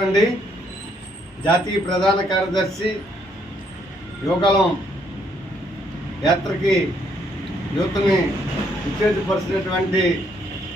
అండి జాతీయ ప్రధాన కార్యదర్శి యువకాలం యాత్రకి యువతని ఉత్తేజపరిచినటువంటి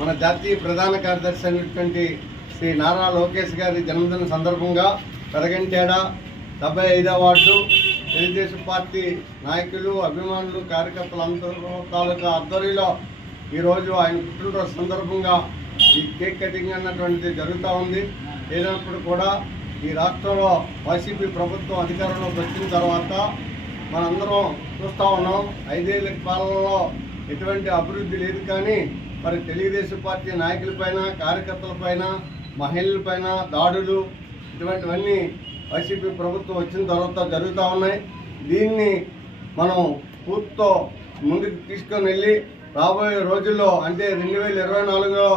మన జాతీయ ప్రధాన కార్యదర్శి అయినటువంటి శ్రీ నారా లోకేష్ గారి జన్మదిన సందర్భంగా పెరగంటేడ డెబ్బై ఐదవ వార్డు తెలుగుదేశం పార్టీ నాయకులు అభిమానులు కార్యకర్తలు అందరూ తాలూకా ఆధ్వర్యంలో ఈరోజు ఆయన పుట్టినరోజు సందర్భంగా ఈ కేక్ కటింగ్ అన్నటువంటిది జరుగుతూ ఉంది. లేనప్పుడు కూడా ఈ రాష్ట్రంలో వైసీపీ ప్రభుత్వం అధికారంలోకి వచ్చిన తర్వాత మనందరం చూస్తూ ఉన్నాం. ఐదేళ్ళ పాలనలో ఎటువంటి అభివృద్ధి లేదు కానీ మరి తెలుగుదేశం పార్టీ నాయకులపైన కార్యకర్తలపైన మహిళలపైన దాడులు ఇటువంటివన్నీ వైసీపీ ప్రభుత్వం వచ్చిన తర్వాత జరుగుతూ ఉన్నాయి. దీన్ని మనం పూర్తితో ముందుకు తీసుకొని వెళ్ళి రాబోయే రోజుల్లో అంటే రెండు వేల ఇరవై నాలుగులో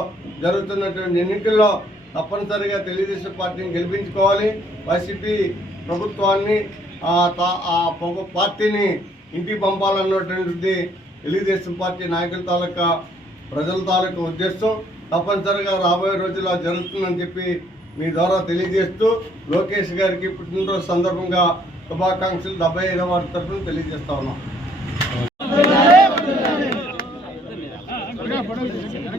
జరుగుతున్నటువంటి ఎన్నికల్లో తప్పనిసరిగా తెలుగుదేశం పార్టీని గెలిపించుకోవాలి. వైసీపీ ప్రభుత్వాన్ని ఆ పార్టీని ఇంటికి పంపాలన్నటువంటిది తెలుగుదేశం పార్టీ నాయకుల తాలూకా ప్రజల తాలూకా ఉద్దేశం తప్పనిసరిగా రాబోయే రోజుల్లో జరుగుతుందని చెప్పి మీ ద్వారా తెలియజేస్తూ లోకేష్ గారికి పుట్టినరోజు సందర్భంగా శుభాకాంక్షలు. డెబ్బై ఐదవ వారి తరఫున తెలియజేస్తా ఉన్నాం.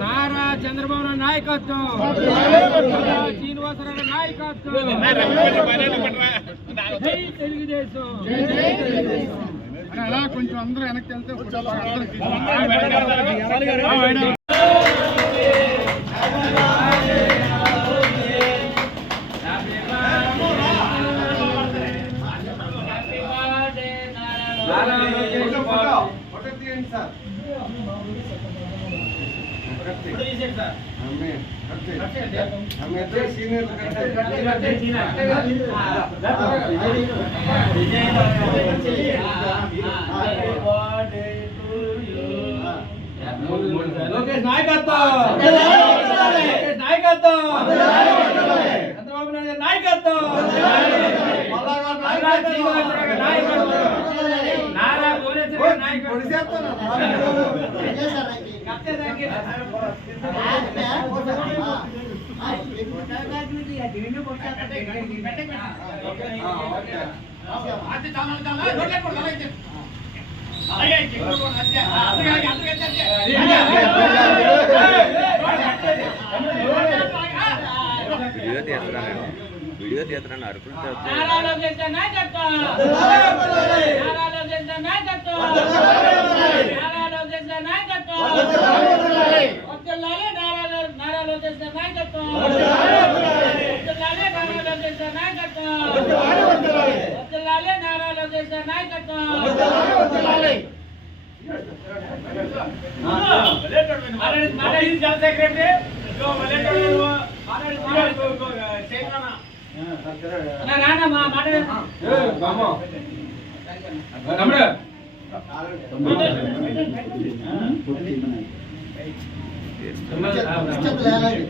నారా చంద్రబాబు నాయుడు నాయకత్వం. శ్రీనివాసరావు నాయకత్వం. తెలుగుదేశం. అలా కొంచెం అందరూ వెనక్కి వెళ్తే సార్. లోకేష్ నాయకత్వం లోకేష్ నాయకత్వం చంద్రబాబు నాయుడు గారి నాయకత్వం నాయకత్వం నారా భువనేశ్వర్ నాయకత్వం వీడియో తీస్తున్నాను వీడియో తీస్తున్నాను. అరుపులు తీస్తున్నాను. నారా లోకేష్ గారి నాయకత్వం నారా లోకేష్ గారి నాయకత్వం నారా లోకేష్ గారి నాయకత్వం వద్దలాలే నారా లో- నారా లోకేష్ గారి నాయకత్వం వద్దలాలే నారా లోకేష్ గారి నాయకత్వం వద్దలాలే నారా లోకేష్ గారి నాయకత్వం. మాట్లాడి- మాట్లాడి జనరల్ సెక్రటరీ. ఇదిగో మల్లెటూరు నువ్వు. మాట్లాడి- మాట్లాడి ఇదిగో- ఇదిగో, చేయమన్నా. అన్నా, రానా, మా మాట్లాడు. తమ్ముడు.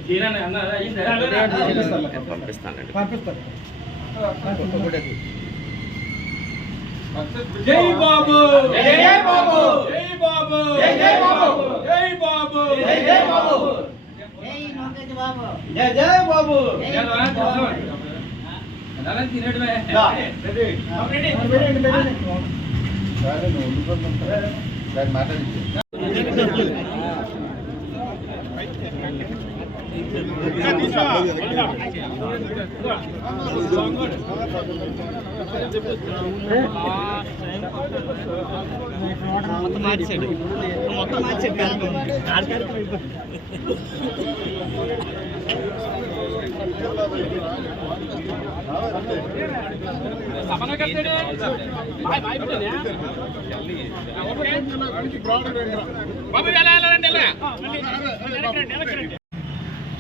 తీరానే అన్నా, నేను పంపిస్తానండి జై బాబు! జై బాబు! జై బాబు! జై జై బాబు! జై బాబు! జై జై బాబు! జై మొత్తం మార్చాడు మొత్తం మార్చాడు సపన బాయ్ బాయ్ బిడ్డనే బాబు ఎలా ఎలా రండి ఎలా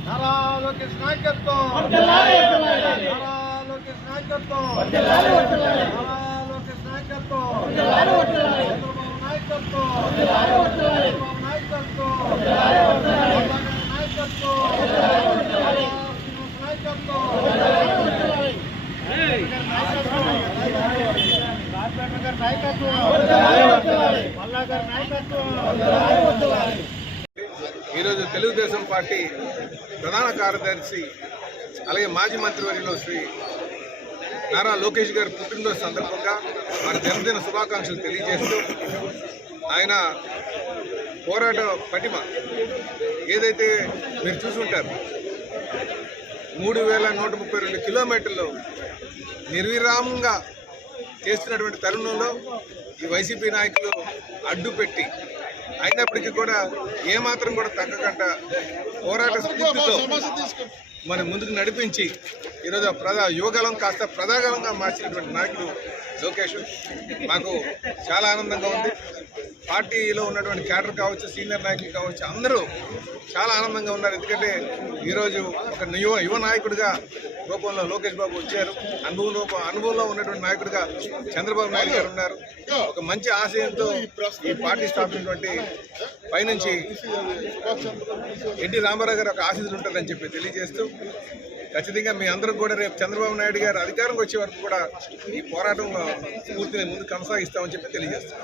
నారా లోకేష్ నాయకత్వం. నారా లోకేష్ నాయకత్వం. నారా లోకేష్ నాయకత్వం. చంద్రబాబు నాయకత్వం. చంద్రబాబు నాయకత్వం. నాయకత్వం. నాయకత్వం. నాయకత్వం. నాయకత్వం. ఈరోజు తెలుగుదేశం పార్టీ ప్రధాన కార్యదర్శి అలాగే మాజీ మంత్రివర్యులు శ్రీ నారా లోకేష్ గారి పుట్టినరోజు సందర్భంగా వారి జన్మదిన శుభాకాంక్షలు తెలియజేస్తూ ఆయన పోరాట పటిమ ఏదైతే మీరు చూసుంటారు మూడు వేల నూట ముప్పై రెండు కిలోమీటర్లు నిర్విరామంగా చేస్తున్నటువంటి తరుణంలో ఈ వైసీపీ నాయకులు అడ్డుపెట్టి అయినప్పటికీ కూడా ఏమాత్రం కూడా తగ్గకుండా పోరాట స్ఫూర్తితో మన ముందుకు నడిపించి ఈరోజు ప్రజా యువగలం కాస్త ప్రజాగలంగా మార్చినటువంటి నాయకుడు లోకేష్. మాకు చాలా ఆనందంగా ఉంది. పార్టీలో ఉన్నటువంటి క్యాడర్ కావచ్చు సీనియర్ నాయకులు కావచ్చు అందరూ చాలా ఆనందంగా ఉన్నారు. ఎందుకంటే ఈరోజు ఒక యువ యువ నాయకుడిగా రూపంలో లోకేష్ బాబు వచ్చారు. అనుభవం అనుభవంలో ఉన్నటువంటి నాయకుడిగా చంద్రబాబు నాయుడు గారు ఉన్నారు. ఒక మంచి ఆశయంతో ఈ పార్టీ స్థాపించినటువంటి పైనుంచి ఎన్టీ రామారావు గారు ఒక ఆశీస్సులు ఉంటారని చెప్పి తెలియజేస్తూ ఖచ్చితంగా మీ అందరూ కూడా రేపు చంద్రబాబు నాయుడు గారు అధికారంకి వచ్చే వరకు కూడా ఈ పోరాటం పూర్తిని ముందు కొనసాగిస్తామని చెప్పి తెలియజేస్తాం